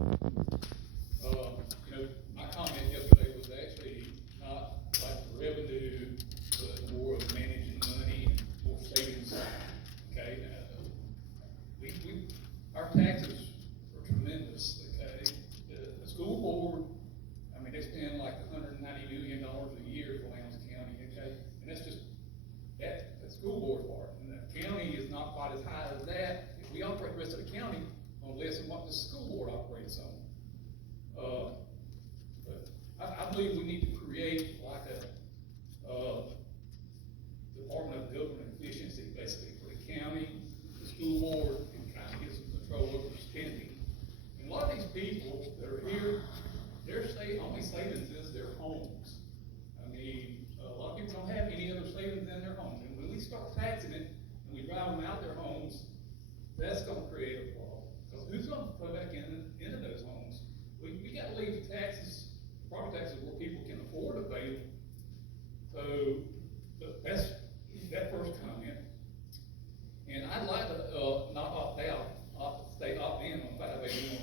You know, my comment yesterday was actually not like the revenue, but more of managing money and more savings. Okay, our taxes are tremendous. Okay, the school board, I mean, they spend like $190 million a year for Lowndes County. Okay, and that's just the school board part. And the county is not quite as high as that. If we operate the rest of the county on less than what the school board operates on. But I believe we need to create like a Department of Government Efficiency, basically, for the county, the school board, and kind of get some control over spending. And a lot of these people that are here, their only savings is their homes. I mean, a lot of people don't have any other savings than their homes. And when we start taxing it, and we drive them out their homes, that's gonna create a problem. Because who's gonna put back into those homes? We gotta leave the taxes, property taxes, where people can afford to pay them. So, but that's that first comment. And I'd like to, not opt out, stay opt in on 581.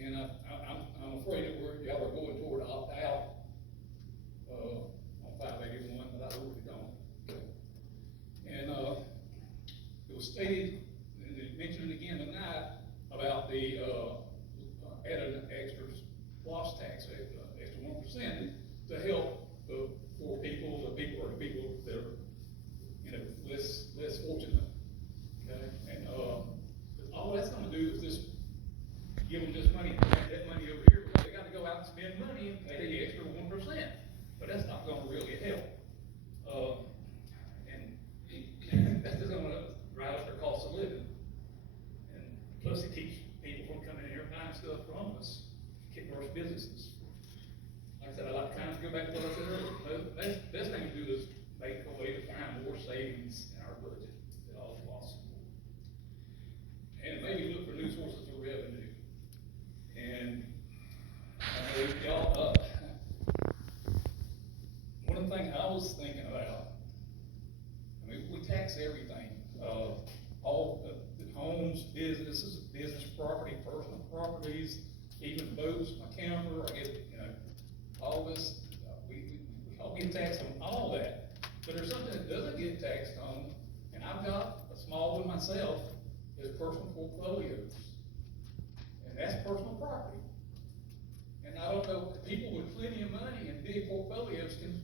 And I'm afraid that y'all are going toward opt out, on 581, but I really don't. And, it was stated, and they mentioned it again tonight, about the, added an extra loss tax, extra 1%, to help the poor people, the people that are, you know, less fortunate. Okay, and all that's going to do is just give them this money, that money over here, because they got to go out and spend money and pay the extra 1%. But that's not going to really help. And that's just going to drive up their cost of living. And plus, it keeps people from coming in here and buying stuff from us, kick our businesses. Like I said, I like to kind of go back to what I said earlier. The best thing to do is make a way to find more savings in our budget, if at all possible. And maybe look for new sources of revenue. And I know y'all, one of the things I was thinking about, I mean, we tax everything, all the homes, businesses, business property, personal properties, even boats, my camper, I get, you know, all this, we all get taxed on all that. But there's something that doesn't get taxed on, and I've got a small one myself, is personal portfolios. And that's personal property. And I don't know, people with plenty of money and big portfolios can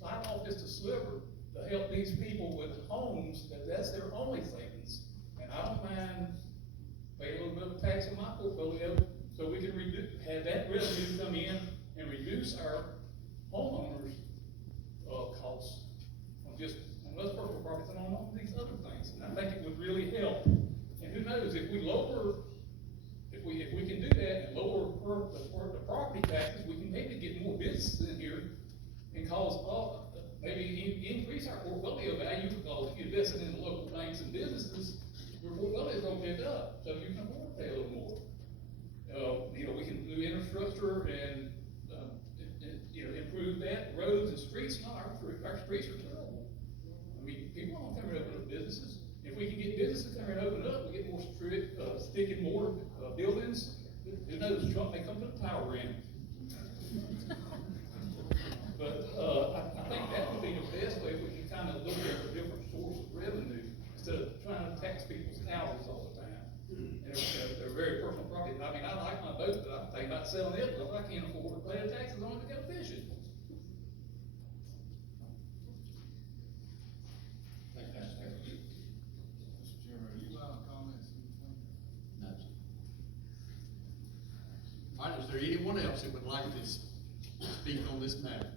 slide off just a sliver to help these people with homes, that's their only savings. And I don't mind paying a little bit of tax on my portfolio, so we can have that revenue come in and reduce our homeowners' costs on those personal properties and on all these other things. And I think it would really help. And who knows, if we can do that and lower the property taxes, we can maybe get more businesses in here and cause maybe increase our portfolio value, because if you invest in the local banks and businesses, your portfolio is going to pick up, so you can afford to pay a little more. You know, we can do infrastructure and you know, improve that, roads and streets. No, our streets are terrible. I mean, people don't come here to open up businesses. If we can get businesses come here and open up, we get more stick and mortar buildings. Who knows, Trump may come to the power in. But I think that would be the best way if we can kind of look at a different source of revenue instead of trying to tax people's houses all the time. And they're very personal property. I mean, I like my boat, but I'm thinking about selling it, but I can't afford to pay the taxes on it to go fishing. All right, is there anyone else that would like to speak on this matter?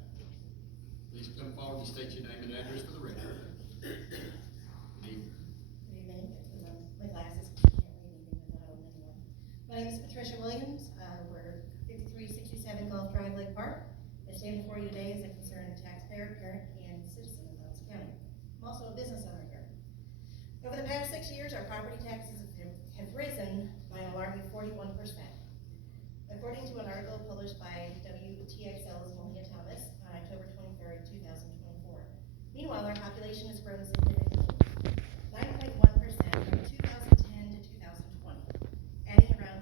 Please come forward and state your name and address for the record. Good evening. Good evening. My glasses, can't read anything without them anymore. My name is Patricia Williams. We're 5367 Gulf Drive, Lake Park. I stand before you today as a concerned taxpayer, parent, and citizen of Lowndes County. I'm also a business owner here. Over the past 6 years, our property taxes have risen by an alarming 41%. According to an article published by WTXL's Malia Thomas on October 23rd, 2024. Meanwhile, our population has grown significantly, 9.1% from 2010 to 2020, adding around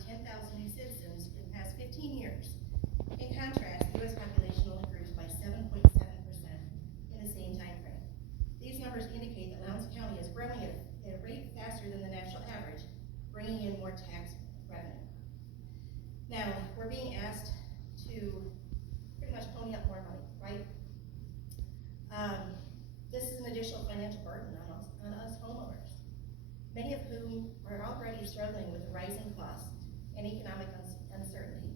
generating more tax revenue. Now, we're being asked to pretty much pony up more money, right? This is an additional financial burden on us homeowners, many of whom are already struggling with the rising costs and economic uncertainty.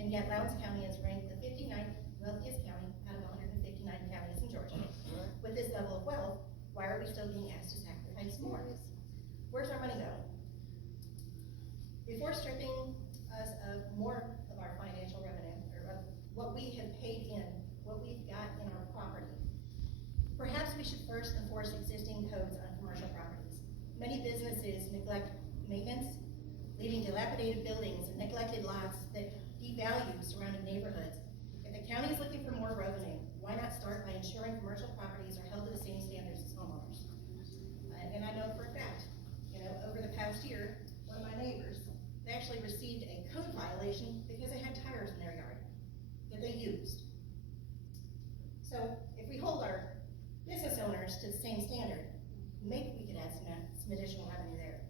And yet Lowndes County is ranked the 59th wealthiest county out of 159 counties in Georgia. With this level of wealth, why are we still being asked to sacrifice more? Where's our money going? Before stripping us of more of our financial revenue, or of what we have paid in, what we've got in our property, perhaps we should first enforce existing codes on commercial properties. Many businesses neglect maintenance, leaving dilapidated buildings and neglected lots that devalue surrounding neighborhoods. If the county is looking for more revenue, why not start by ensuring commercial properties are held to the same standards as homeowners? And I know for a fact, over the past year, one of my neighbors, they actually received a code violation because they had tires in their yard that they used. So if we hold our business owners to the same standard, maybe we could add some additional revenue there.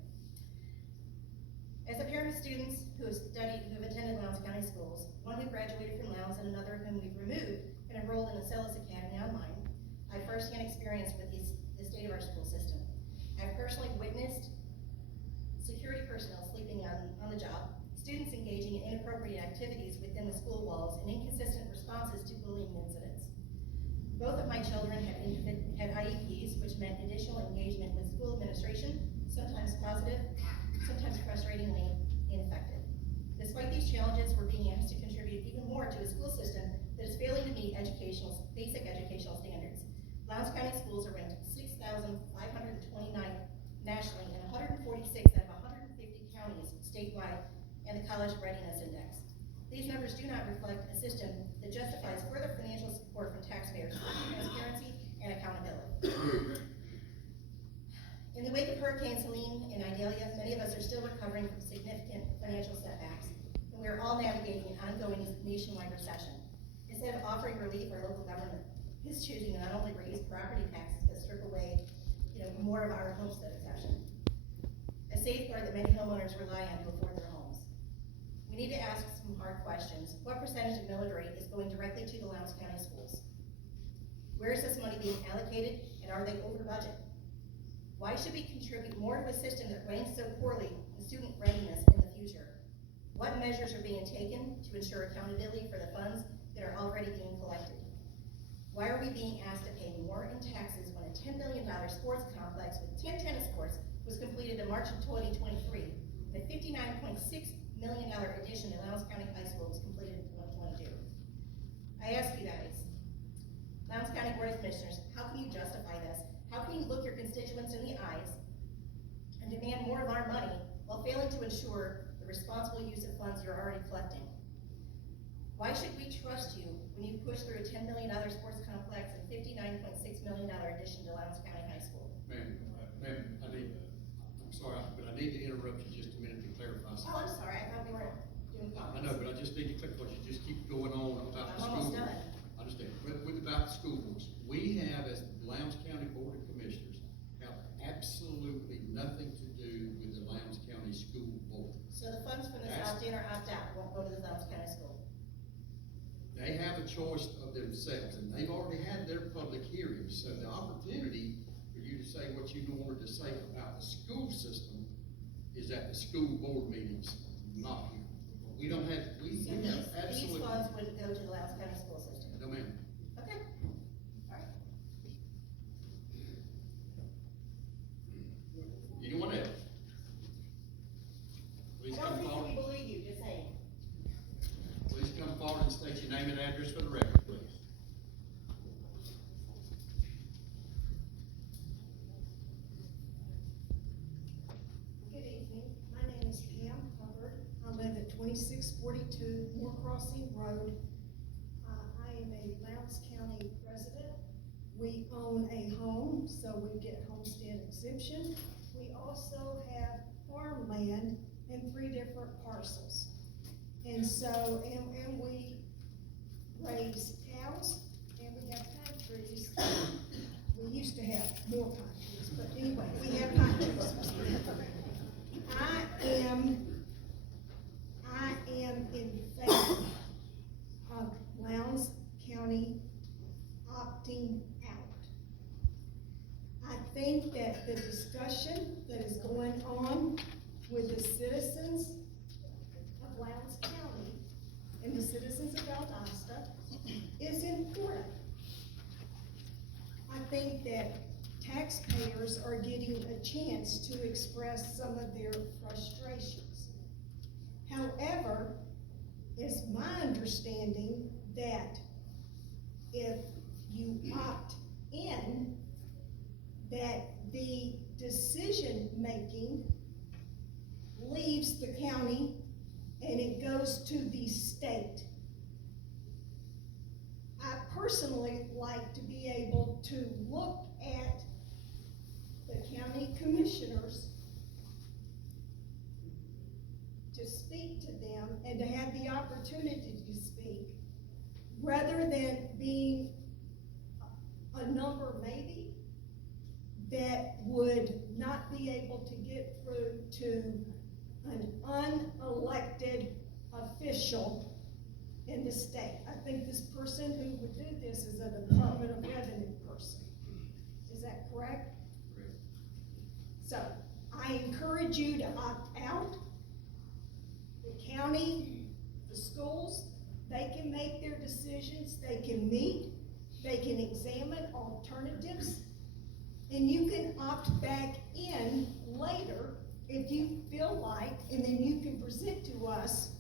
As a parent of students who have attended Lowndes County schools, one who graduated from Lowndes and another whom we've removed and enrolled in the Celis Academy online, I have firsthand experience with the state of our school system. I've personally witnessed security personnel sleeping on the job, students engaging in inappropriate activities within the school walls, and inconsistent responses to bullying incidents. Both of my children had IEPs, which meant additional engagement with school administration, sometimes positive, sometimes frustratingly ineffective. Despite these challenges, we're being asked to contribute even more to a school system that is failing to meet basic educational standards. Lowndes County schools are ranked 6,529 nationally and 146 out of 150 counties statewide in the College Readiness Index. These numbers do not reflect a system that justifies further financial support from taxpayers for transparency and accountability. In the wake of Hurricanes Helene and Idalia, many of us are still recovering from significant financial setbacks, and we are all navigating an ongoing nationwide recession. Instead of offering relief, our local government is choosing to not only raise property taxes, but strip away more of our homestead exemption, a safeguard that many homeowners rely on to afford their homes. We need to ask some hard questions. What percentage of millage rate is going directly to the Lowndes County schools? Where is this money being allocated, and are they over budget? Why should we contribute more to a system that ranks so poorly in student readiness in the future? What measures are being taken to ensure accountability for the funds that are already being collected? Why are we being asked to pay more in taxes when a $10 million sports complex with 10 tennis courts was completed in March of 2023? The $59.6 million addition to Lowndes County High School was completed in 2022. I ask you guys, Lowndes County Board of Commissioners, how can you justify this? How can you look your constituents in the eyes and demand more of our money while failing to ensure the responsible use of funds you're already collecting? Why should we trust you when you push through a $10 million sports complex and $59.6 million addition to Lowndes County High School? Ma'am, I'm sorry, but I need to interrupt you just a minute to clarify something. Oh, I'm sorry, I thought we were doing comments. I know, but I just need to clarify, because you just keep going on about the I'm school almost board. done. I understand, with about the school boards, we have, as the Lowndes County Board of Commissioners, have absolutely nothing to do with the Lowndes County School Board. So the funds from this opt-in or opt-out won't go to the Lowndes County School? They have a choice of themselves, and they've already had their public hearings, so the opportunity for you to say what you wanted to say about the school system is at the school board meetings, not here. We don't have, we So have these absolutely. funds wouldn't go to the Lowndes County School System? No, ma'am. Okay, all right. Anyone else? Please I don't come think forward. we believe you, just saying. Please come forward and state your name and address for the record, please. Good evening. My name is Pam Hubbard. I live at 2642 Moore Crossing Road. I am a Lowndes County resident. We own a home, so we get homestead exemption. We also have farmland in 3 different parcels. And so, and we raise cows, and we have pine trees. We used to have more pine trees, but anyway, we have pine trees. I am in favor of Lowndes County opting out. I think that the discussion that is going on with the citizens of Lowndes County and the citizens of Valdosta is important. I think that taxpayers are getting a chance to express some of their frustrations. However, it's my understanding that if you opt in, that the decision-making leaves the county and it goes to the state. I personally like to be able to look at the county commissioners, to speak to them and to have the opportunity to speak, rather than being a number maybe that would not be able to get through to an unelected official in the state. I think this person who would do this is a Department of Revenue person. Is that correct? Correct. So, I encourage you to opt out. The county, the schools, they can make their decisions, they can meet, they can examine alternatives, and you can opt back in later if you feel like, and then you can present to us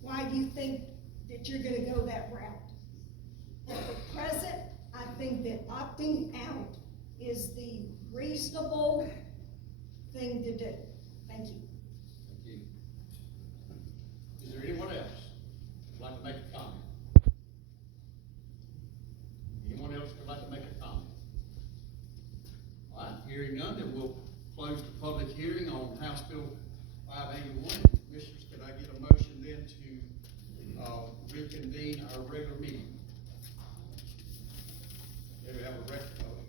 why you think that you're gonna go that route. At the present, I think that opting out is the reasonable thing to do. Thank you. Thank you. Is there anyone else who'd like to make a comment? Anyone else would like to make a comment? All right, hearing none, then we'll close the public hearing on House Bill 581. Commissioners, could I get a motion then to reconvene our regular meeting? There we have a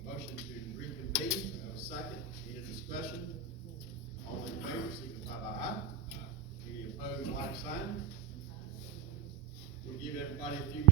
motion to reconvene. We have a second. Any discussion? All in favor, signify by aye. Any opposed, like sign. We'll give everybody a few minutes.